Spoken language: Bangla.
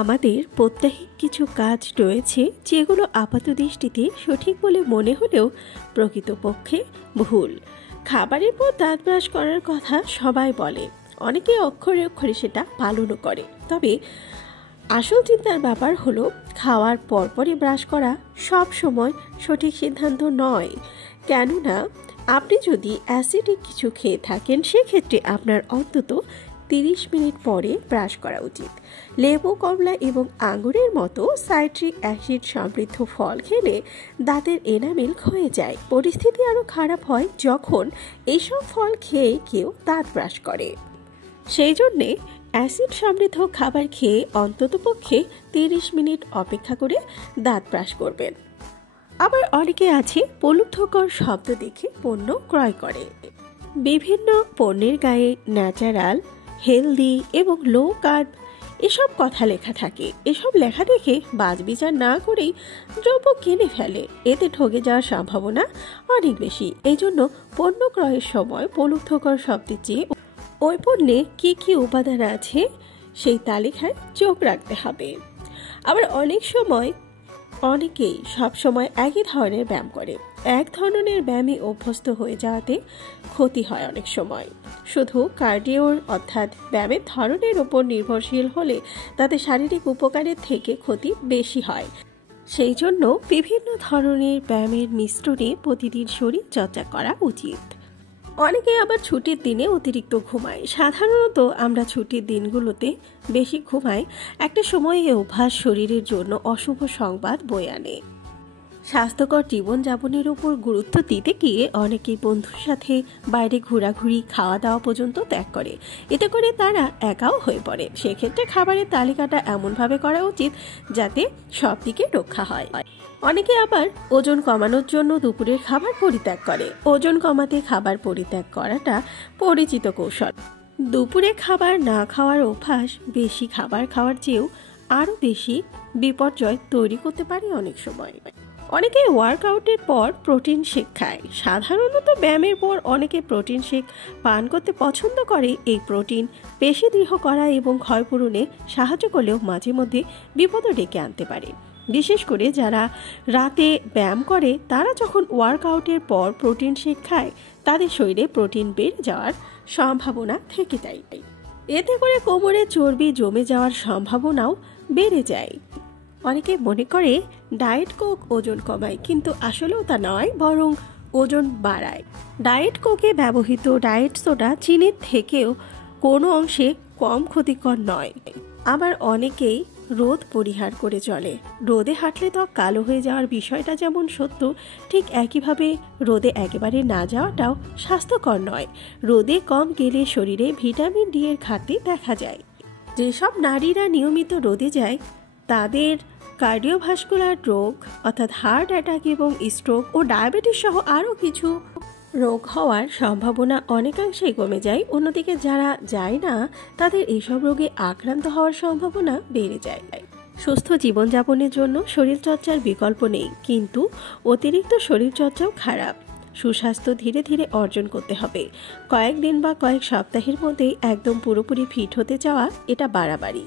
আমাদের প্রত্যেক কিছু কাজ রয়েছে যেগুলো আপাতদৃষ্টিতে সঠিক বলে মনে হলেও প্রকৃতপক্ষে ভুল। খাবারের পর দাঁত ব্রাশ করার কথা সবাই বলে, অনেকে অক্ষরে অক্ষরে সেটা পালনও করে। তবে আসল চিন্তার ব্যাপার হলো খাওয়ার পরপরই ব্রাশ করা সব সময় সঠিক সিদ্ধান্ত নয়। কেননা আপনি যদি অ্যাসিডিক কিছু খেয়ে থাকেন সেক্ষেত্রে আপনার অন্তত 30 মিনিট পরে ব্রাশ করা উচিত। লেবু, কমলা এবং আঙুরের মতো সাইট্রিক অ্যাসিড সমৃদ্ধ ফল খেলে দাঁতের এনামেল ক্ষয়ে যায়। পরিস্থিতি আরও খারাপ হয় যখন এইসব ফল খেয়ে কেউ দাঁত ব্রাশ করে। সেই জন্যে অ্যাসিড সমৃদ্ধ খাবার খেয়ে অন্ততপক্ষে 30 মিনিট অপেক্ষা করে দাঁত ব্রাশ করবেন। আবার অনেকে আছে প্রলুব্ধকর শব্দ দেখে পণ্য ক্রয় করে। বিভিন্ন পণ্যের গায়ে ন্যাচারাল, হেলদি এবং লো কার্ব এসব কথা লেখা থাকে। এসব লেখা দেখে বাছবিচার না করেই দ্রব্য কিনে ফেলে। এতে ঠকে যাওয়ার সম্ভাবনা অনেক বেশি। এই জন্য পণ্য ক্রয়ের সময় প্রলুব্ধকর শব্দের চেয়ে ওই পণ্যে কী কী উপাদান আছে সেই তালিকায় চোখ রাখতে হবে। আবার অনেক সময় অনেকেই সবসময় একই ধরনের ব্যায়াম করে। এক ধরনের ব্যায়ামে অভ্যস্ত হয়ে যাওয়াতে ক্ষতি হয় অনেক সময়। শুধু কার্ডিওর অর্থাৎ ব্যায়ামের ধরনের উপর নির্ভরশীল হলে তাতে শারীরিক উপকারের থেকে ক্ষতি বেশি হয়। সেই জন্য বিভিন্ন ধরনের ব্যায়ামের মিশ্রণে প্রতিদিন শরীর চর্চা করা উচিত। অনেকে আবার ছুটির দিনে অতিরিক্ত ঘুমায়। সাধারণত আমরা ছুটির দিনগুলোতে বেশি ঘুমাই। একটা সময় এই অভ্যাস শরীরের জন্য অশুভ সংবাদ বয়ে আনে। স্বাস্থ্যকর জীবনযাপনের উপর গুরুত্ব দিতে গিয়ে অনেকেই বন্ধুর সাথে বাইরে ঘোরাঘুরি, খাওয়া দাওয়া পর্যন্ত ত্যাগ করে। এতে করে তারা একাও হয়ে পড়ে। সেক্ষেত্রে খাবারের তালিকাটা এমনভাবে করা উচিত যাতে সব দিকে রক্ষা হয়। অনেকে আবার ওজন কমানোর জন্য দুপুরের খাবার পরিত্যাগ করে। ওজন কমাতে খাবার পরিত্যাগ করাটা পরিচিত কৌশল। দুপুরে খাবার না খাওয়ার অভ্যাস বেশি খাবার খাওয়ার চেয়েও আরও বেশি বিপর্যয় তৈরি করতে পারে অনেক সময়। অনেকে ওয়ার্কআউটের পর প্রোটিন শেক খায়। সাধারণত ব্যায়ামের পর অনেকে প্রোটিন শেক পান করতে পছন্দ করে। এই প্রোটিন পেশি দৃঢ় করা এবং ক্ষয়পূরণে সাহায্য করলেও মাঝে মধ্যে বিপদও ডেকে আনতে পারে। বিশেষ করে যারা রাতে ব্যায়াম করে তারা যখন ওয়ার্কআউটের পর প্রোটিন শেক খায় তাদের শরীরে প্রোটিন বেড়ে যাওয়ার সম্ভাবনা থেকে যায়। এতে করে কোমরে চর্বি জমে যাওয়ার সম্ভাবনাও বেড়ে যায়। অনেকে মনে করে ডায়েট কোক ওজন কমায়, কিন্তু আসলেও তা নয়, বরং ওজন বাড়ায়। ডায়েট কোকে ব্যবহৃত ডায়েট সোডা চিনির থেকেও কোনো অংশে কম ক্ষতিকর নয়। আবার অনেকেই রোদ পরিহার করে চলে। রোদে হাঁটলে ত্বক কালো হয়ে যাওয়ার বিষয়টা যেমন সত্য, ঠিক একইভাবে রোদে একেবারে না যাওয়াটাও স্বাস্থ্যকর নয়। রোদে কম গেলে শরীরে ভিটামিন ডি এর ঘাটতি দেখা যায়। যেসব নারীরা নিয়মিত রোদে যায় তাদের কার্ডিওভাস্কুলার রোগ অর্থাৎ হার্ট অ্যাটাক এবং স্ট্রোক ও ডায়াবেটিস সহ আরও কিছু রোগ হওয়ার সম্ভাবনা অনেকাংশেই কমে যায়। অন্যদিকে যারা যায় না তাদের এইসব রোগে আক্রান্ত হওয়ার সম্ভাবনা বেড়ে যায়। সুস্থ জীবনযাপনের জন্য শরীরচর্চার বিকল্প নেই, কিন্তু অতিরিক্ত শরীরচর্চাও খারাপ। সুস্বাস্থ্য ধীরে ধীরে অর্জন করতে হবে। কয়েকদিন বা কয়েক সপ্তাহের মধ্যেই একদম পুরোপুরি ফিট হতে চাওয়া এটা বাড়াবাড়ি।